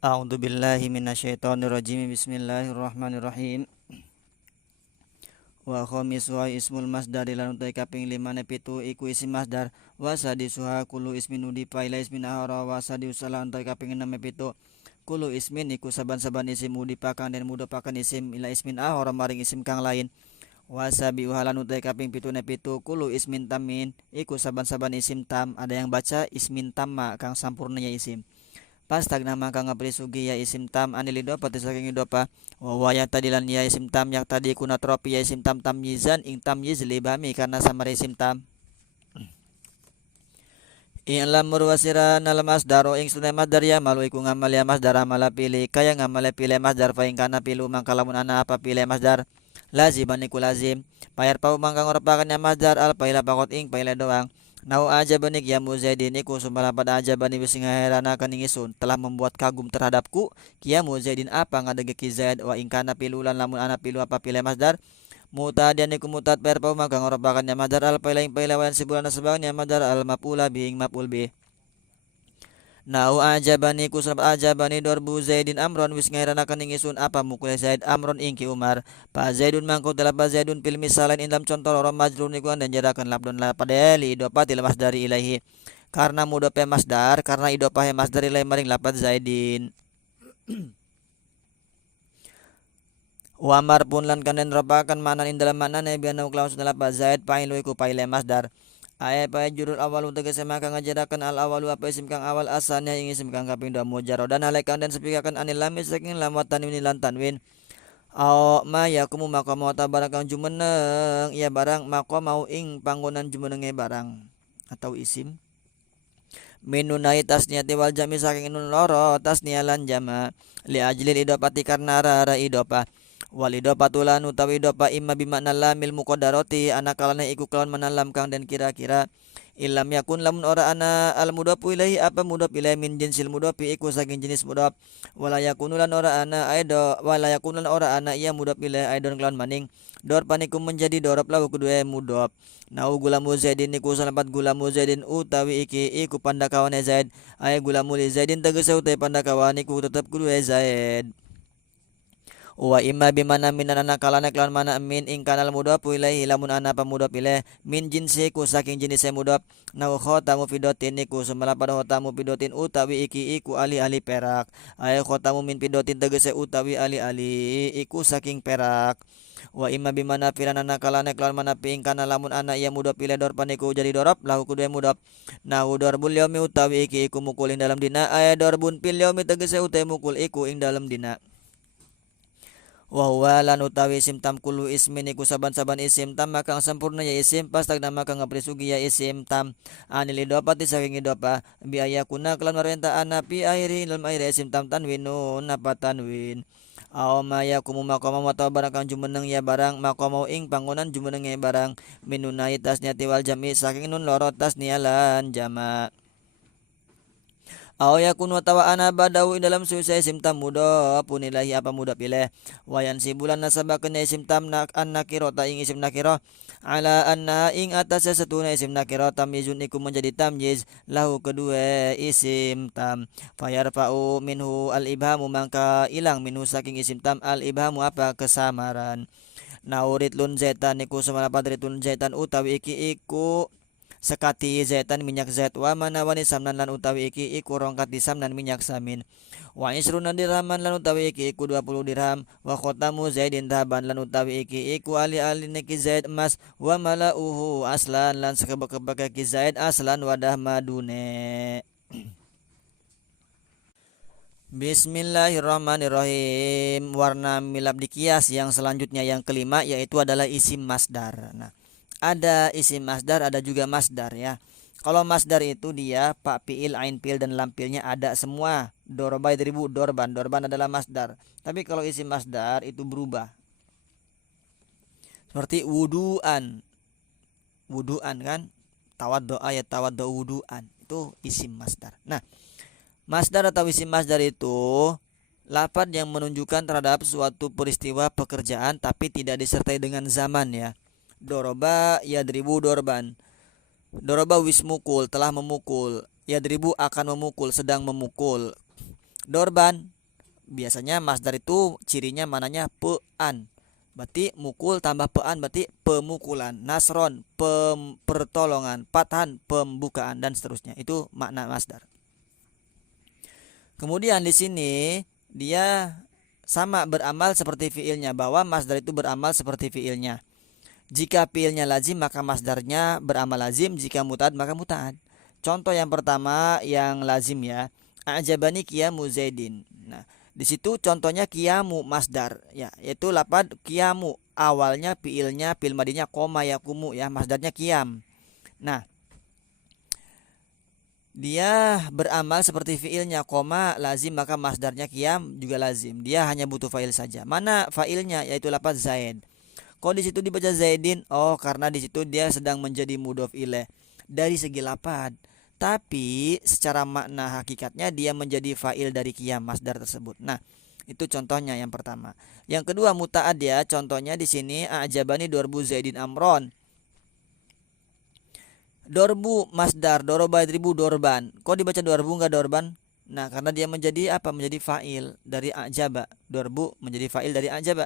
A'udzu billahi minasyaitonir rajim. Bismillahirrahmanirrahim. Wa khamiswa ismul masdar lan utai kaping 5 pitu iku isim masdar wa sadisuha kullu ismin udifa ila ismin ahara wa sadisala utai kaping 6 pitu kullu ismin iku saban-saban isim udifa kang den mudofakan isim ila ismin ahara maring isim kang lain wa sabiu halan utai kaping 7 pitu kullu ismin tamin iku saban-saban isim tam ada yang baca ismin tamma kang sampurnanya isim pas tagnama kang ngapri sugi ya isim tam anil idopa saking idopa wa ya tadilan ya isim tam yak tadi kuna tropi ya isim tam tamyizan ing tamyiz libami karena samar isim tam I'lam murwasira nal masdaro ing sunai masdar ya malu iku ngamal ya masdar amala pilih kaya ngamal ya pilih masdar fa ing kana pilu mangkalamun ana apa pilih masdar laziman iku lazim payar pau mangkang ngorepakan ya masdar al paila pakot ing paila doang Nau aja banik ya muzaidin iku sumpalapan aja bani bising herana kaning isun telah membuat kagum terhadapku kia muzaidin apa ngadegeki zaid wa ingkana pilulan lamun ana pilu apa pilih masdar mutadian iku mutad perpau maka ngorobakan ya masdar al pailaing pailawan sibulan sebagian ya masdar al mapula bing mapul bi Nau ajabani ku sabab ajabani dorbu Zaidin Amron wis ngairana kaning isun apa mukul Zaid Amron ingki Umar pa Zaidun mangko telah pa Zaidun pil misalan indam contoh orang majrun iku dan jarakan labdon la padeli idopati lemas dari ilahi karena mudope masdar karena idopahe masdar ilahi maring lapat Zaidin Wamar pun lan kanen ropakan manan indalam manan biana uklaus lapat Zaid pailu iku paile masdar Ayat pa jurul awal untuk kesema kang ngajarakan al awalu apa isim kang awal asalnya ing isim kang kaping dua mujaro dan halekan dan sepikakan anil lamis saking lam wa tanwin lan tanwin aw ma yakumu maka mau barang kang jumeneng ya barang maka mau ing panggonan jumenenge barang atau isim minunai tasniyati wal jami saking nun loro tasniya lan jama li ajlil idopati karena rara idopa wal idopatulan utawi idopa imma bimakna lamil muqaddarati anakalana iku kelawan manalam kang dan kira-kira ilam yakun lamun ora ana al mudafu ilaihi apa mudaf ilaihi min jinsil mudafi iku saking jenis mudaf wala yakunulan ora ana aido wala yakunulan ora ana iya mudaf ilaihi aidon kelawan maning dor panikum menjadi dorop lahu kedua mudaf Nau gulamu Zaidin iku salapat gulamu Zaidin utawi iki iku pandakawane Zaid ay gulamu li Zaidin tegese utawi pandakawan iku tetep kudu Zaid wa imma bimana minan kalana kelawan mana min ing kanal mudhafu ilaihi lamun ana pamudhaf ilaih min jinsi ku saking jenis mudhaf nau khotamu fidotin iku sumalapan khotamu fidotin utawi iki iku ali-ali perak ay khotamu min fidotin tegese utawi ali-ali iku saking perak wa imma bimana filan kalana kelawan mana ing kana lamun ana ia mudhaf ilaih dorpan iku jadi dorop lahu kudu mudhaf nau dorbul yaumi utawi iki iku mukul ing dalam dina ay dorbun pil yaumi tegese utawi mukul iku ing dalam dina wa huwa lan utawi isim tam kulu ismin iku saban-saban isim tam maka sempurna ya isim pas tagna maka ngaprisugi ya isim tam anil idopati saking idopa bi ayakuna kelan marenta anapi akhiri dalam akhir isim tam tanwinun napa tanwin aw ma yakumu maqama wa barang kang jumeneng ya barang maqama ing panggonan jumenenge barang minunai tasniyati wal jami saking nun loro tasniyalan jama Aw yakun wa tawa ana badawi dalam susai isim tam muda punilahi apa muda pilih wayan si bulan nasabakan isim tam nak an nakiro ta ing isim nakiro ala anna ing atas setuna isim nakiro tamyizun iku menjadi tamyiz lahu kedua isim tam fayarfa'u minhu al ibhamu mangka ilang minhu saking isim tam al ibhamu apa kesamaran naurit lun zaitan iku semalapat ritun zaitan utawi iki iku sekati zaitan minyak zait wa manawani samnan lan utawi iki iku rongkat di samnan minyak samin wa isruna dirhaman lan utawi iki iku 20 dirham wa khotamu zaidin dhaban lan utawi iki iku ali-ali neki zaid emas wa malauhu aslan lan sekebek-kebek ki zaid aslan wadah madune Bismillahirrahmanirrahim. Warna milab dikias yang selanjutnya yang kelima yaitu adalah isim masdar. Nah, ada isim masdar, ada juga masdar ya. Kalau masdar itu dia pak fiil, ain fiil dan lam fiilnya ada semua. Doroba idribu dorban, dorban adalah masdar. Tapi kalau isim masdar itu berubah. Seperti wuduan, wuduan kan? Tawaddoa ya tawaddo wuduan. Itu isim masdar. Nah, masdar atau isim masdar itu lafaz yang menunjukkan terhadap suatu peristiwa pekerjaan tapi tidak disertai dengan zaman ya. Doroba yadribu dorban. Doroba wis mukul, telah memukul. Yadribu akan memukul, sedang memukul. Dorban, biasanya masdar itu cirinya mananya pean. Berarti mukul tambah pean berarti pemukulan. Nasron, pertolongan. Fathan, pembukaan dan seterusnya. Itu makna masdar. Kemudian di sini dia sama beramal seperti fiilnya, bahwa masdar itu beramal seperti fiilnya. Jika fiilnya lazim maka masdarnya beramal lazim, jika muta'ad maka muta'ad. Contoh yang pertama yang lazim ya. A'jabani qiyamu Zaidin. Nah, di situ contohnya qiyamu masdar ya, yaitu lafaz qiyamu, awalnya fiilnya fiil madinya koma yakumu ya, masdarnya qiyam. Nah, dia beramal seperti fiilnya koma lazim maka masdarnya qiyam juga lazim. Dia hanya butuh fa'il saja. Mana fa'ilnya? Yaitu lafaz Zaid. Kok di situ dibaca Zaidin? Oh, karena di situ dia sedang menjadi mudhof ilaih dari segi lafaz. Tapi secara makna hakikatnya dia menjadi fa'il dari qiyam masdar tersebut. Nah, itu contohnya yang pertama. Yang kedua muta'ad ya. Contohnya di sini a'jabani dorbu Zaidin Amron. Dorbu masdar, doroba ribu dorban. Kok dibaca dorbu enggak dorban? Nah, karena dia menjadi apa? Menjadi fa'il dari a'jaba. Dorbu menjadi fa'il dari a'jaba.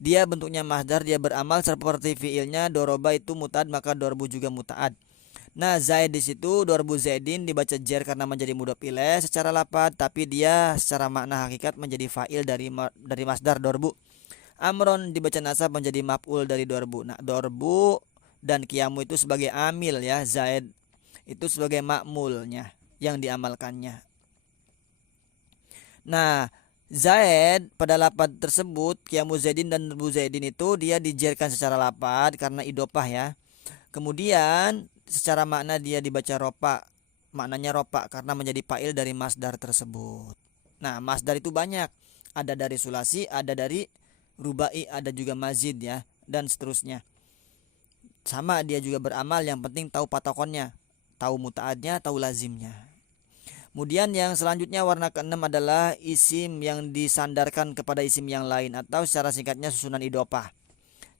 Dia bentuknya masdar, dia beramal seperti fiilnya. Doroba itu muta'ad, maka dorbu juga muta'ad. Nah, Zaid di situ dorbu Zaidin dibaca jer karena menjadi mudhof ilaih secara lafaz, tapi dia secara makna hakikat menjadi fa'il dari masdar dorbu. Amron dibaca nasab menjadi maf'ul dari dorbu. Nah, dorbu dan qiyamu itu sebagai amil ya, Zaid itu sebagai makmulnya yang diamalkannya. Nah, Zaid pada lafaz tersebut qiyamu Zaidin dan dorbu Zaidin itu dia dijerkan secara lafaz karena idopah ya. Kemudian secara makna dia dibaca ropa, maknanya ropa karena menjadi fa'il dari masdar tersebut. Nah, masdar itu banyak, ada dari sulasi, ada dari rubai, ada juga mazid ya, dan seterusnya. Sama dia juga beramal, yang penting tahu patokonnya, tahu muta'adnya, tahu lazimnya. Kemudian yang selanjutnya warna keenam adalah isim yang disandarkan kepada isim yang lain, atau secara singkatnya susunan idopah.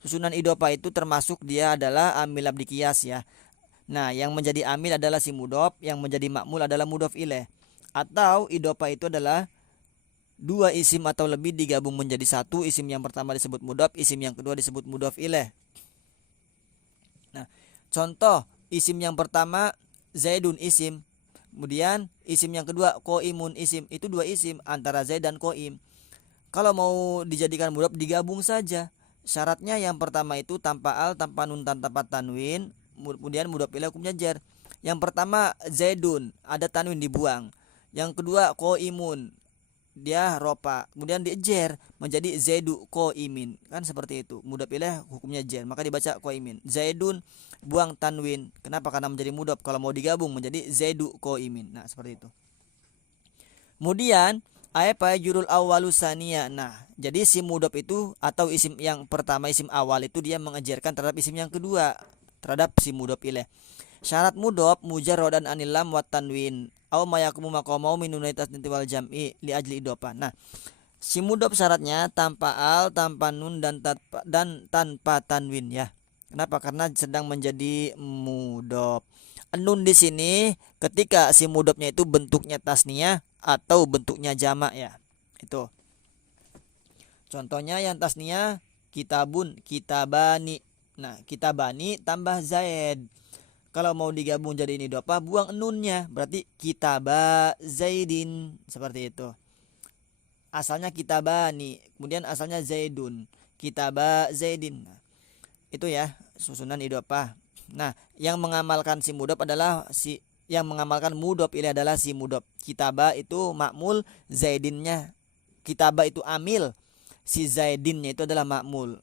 Susunan idopah itu termasuk dia adalah amil abdi qiyas ya. Nah, yang menjadi amil adalah si mudhof, yang menjadi makmul adalah mudhof ilaih. Atau idopah itu adalah dua isim atau lebih digabung menjadi satu. Isim yang pertama disebut mudhof, isim yang kedua disebut mudhof ilaih. Nah, contoh isim yang pertama Zaidun isim, kemudian isim yang kedua Qoimun isim. Itu dua isim antara Zaid dan Qoim. Kalau mau dijadikan mudhof digabung saja. Syaratnya yang pertama itu tanpa al, tanpa nun, tanpa tanwin. Kemudian mudhof ilaih hukumnya jar. Yang pertama Zaidun, ada tanwin dibuang. Yang kedua Qoimun, dia ropa, kemudian dijer menjadi Zaidu Qoimin, kan seperti itu. Mudhof ilaih hukumnya jar, maka dibaca Qoimin. Zaidun buang tanwin. Kenapa? Karena menjadi mudhof. Kalau mau digabung menjadi Zaidu Qoimin. Nah, seperti itu. Kemudian apa jurul awalu sania. Nah, jadi si mudhof itu atau isim yang pertama, isim awal itu dia mengejarkan terhadap isim yang kedua, terhadap si mudhof ilaih. Syarat mudhof mujarradan anil lam wa tanwin au mayakumu maqamau min nunaitas wal jam'i li ajli idopah. Nah, si mudhof syaratnya tanpa al, tanpa nun dan tanpa tanwin ya. Kenapa? Karena sedang menjadi mudhof. Nun di sini ketika si mudhofnya itu bentuknya tasniyah atau bentuknya jamak ya. Itu. Contohnya yang tasniyah kitabun, kitabani. Nah, kitabani tambah zaid. Kalau mau digabung jadi ini idopah, buang nunnya, berarti kitaba zaidin, seperti itu. Asalnya kitabani, kemudian asalnya zaidun, kitaba zaidin. Nah, itu ya susunan idopah. Nah, yang mengamalkan si mudhof adalah yang mengamalkan mudhof ini adalah si mudhof. Kitaba itu makmul, zaidinnya, kitaba itu amil, si zaidinnya itu adalah makmul.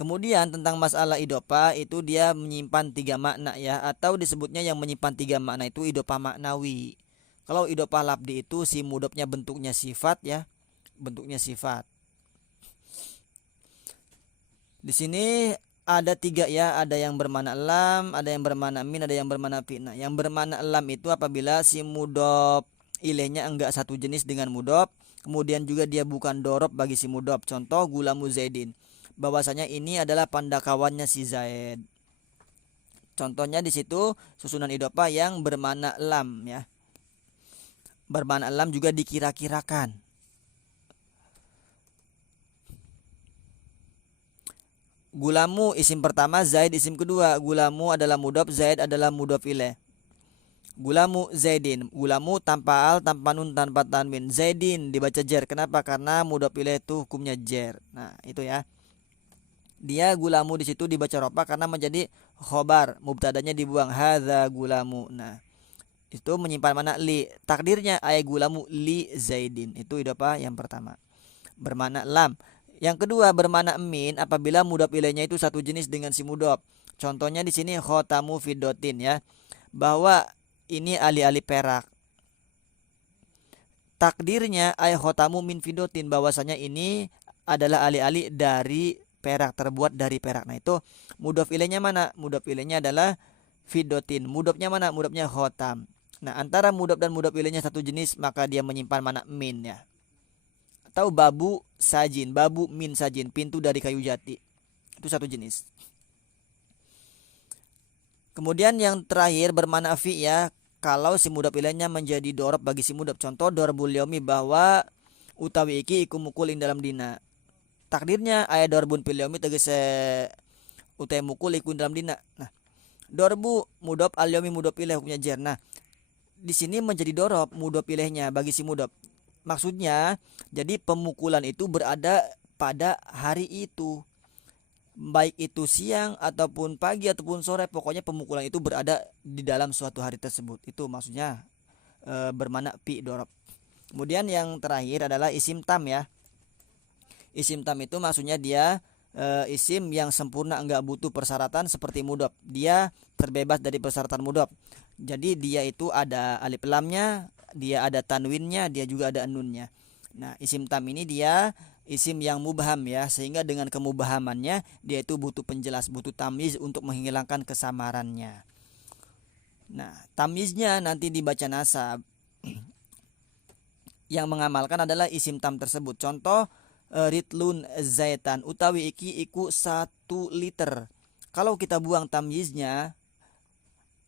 Kemudian tentang masalah idopah itu dia menyimpan tiga makna ya, atau disebutnya yang menyimpan tiga makna itu idopah maknawi. Kalau idopah labdi itu si mudhofnya bentuknya sifat ya, bentuknya sifat. Di sini ada tiga ya, ada yang bermakna lam, ada yang bermakna min, ada yang bermakna fi. Nah, yang bermakna lam itu apabila si mudhof ilaihnya enggak satu jenis dengan mudhof, kemudian juga dia bukan dorob bagi si mudhof. Contoh gulamu zaidin, bahwasanya ini adalah pandakawannya si Zaid. Contohnya di situ susunan idopah yang bermakna lam ya. Bermakna lam juga dikira-kirakan. Gulamu isim pertama, Zaid isim kedua. Gulamu adalah mudhof, Zaid adalah mudhof ilaih. Gulamu Zaidin. Gulamu tanpa al, tanpa nun, tanpa tanwin. Zaidin dibaca jer. Kenapa? Karena mudhof ilaih itu hukumnya jer. Nah, itu ya. Dia gulamu di situ dibaca rofa karena menjadi khobar. Mubtadanya dibuang. Hadza gulamu. Nah, itu menyimpan mana li. Takdirnya ay gulamu li Zaidin. Itu idopah yang pertama. Bermakna lam. Yang kedua bermakna min apabila mudhof ilaihnya itu satu jenis dengan si mudhof. Contohnya di sini khotamu fidotin ya. Bahwa ini ali-ali perak. Takdirnya ay khotamu min fidotin, bahwasanya ini adalah ali-ali dari perak, terbuat dari perak. Nah, itu mudhof ilaihnya mana? Mudhof ilaihnya adalah fidotin. Mudhofnya mana? Mudhofnya khotam. Nah, antara mudhof dan mudhof ilaihnya satu jenis, maka dia menyimpan mana min ya. Atau babu sajin, babu min sajin, pintu dari kayu jati. Itu satu jenis. Kemudian yang terakhir bermakna fi ya, kalau si mudhof ilaihnya menjadi dorob bagi si mudhof. Contoh dorabul yaumi, bahwa utawi iki iku mukul ing dalam dina. Takdirnya aya dorbun fil yaumi tegese utawi mukul iku dalam dina. Nah, dorbu mudhof, al yaumi mudhof ilaih hukumnya jar. Nah, di sini menjadi dorob mudhof ilaihnya bagi si mudhof. Maksudnya, jadi pemukulan itu berada pada hari itu. Baik itu siang ataupun pagi ataupun sore, pokoknya pemukulan itu berada di dalam suatu hari tersebut. Itu maksudnya bermakna pi dorob. Kemudian yang terakhir adalah isim tam ya. Isim tam itu maksudnya dia isim yang sempurna, enggak butuh persyaratan seperti mudhof. Dia terbebas dari persyaratan mudhof. Jadi dia itu ada alif lamnya, dia ada tanwinnya, dia juga ada nunnya. Nah, isim tam ini dia isim yang mubham ya, sehingga dengan kemubahamannya dia itu butuh penjelas, butuh tamyiz untuk menghilangkan kesamarannya. Nah, tamyiznya nanti dibaca nasab. Yang mengamalkan adalah isim tam tersebut. Contoh ritlun zaitan, utawi iki iku 1 liter. Kalau kita buang tamyiznya,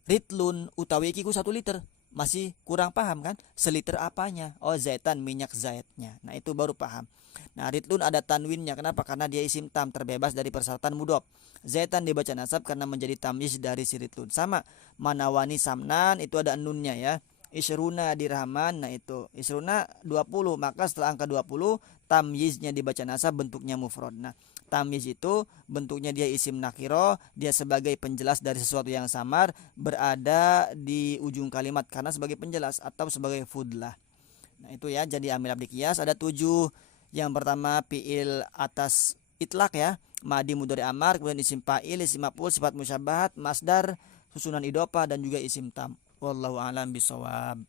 ritlun utawi iki iku 1 liter, masih kurang paham kan? Seliter apanya? Oh, zaitan, minyak zaitnya. Nah, itu baru paham. Nah, ritlun ada tanwinnya. Kenapa? Karena dia isim tam, terbebas dari persyaratan mudhof. Zaitan dibaca nasab karena menjadi tamyiz dari si ritlun. Sama manawani samnan, itu ada nunnya ya. Isruna dirhaman, nah itu isruna 20, maka setelah angka 20 tamyiznya dibaca nasab, bentuknya mufrad. Nah, tamyiz itu bentuknya dia isim nakiro, dia sebagai penjelas dari sesuatu yang samar, berada di ujung kalimat karena sebagai penjelas atau sebagai fudlah. Nah, itu ya, jadi amil abdi qiyas ada 7. Yang pertama fiil atas itlak ya, madi mudhari amar, kemudian isim fa'il, isim maf'ul, sifat musyabahat, masdar, susunan idhofah, dan juga isim tam. Wallahu a'lam bishawab.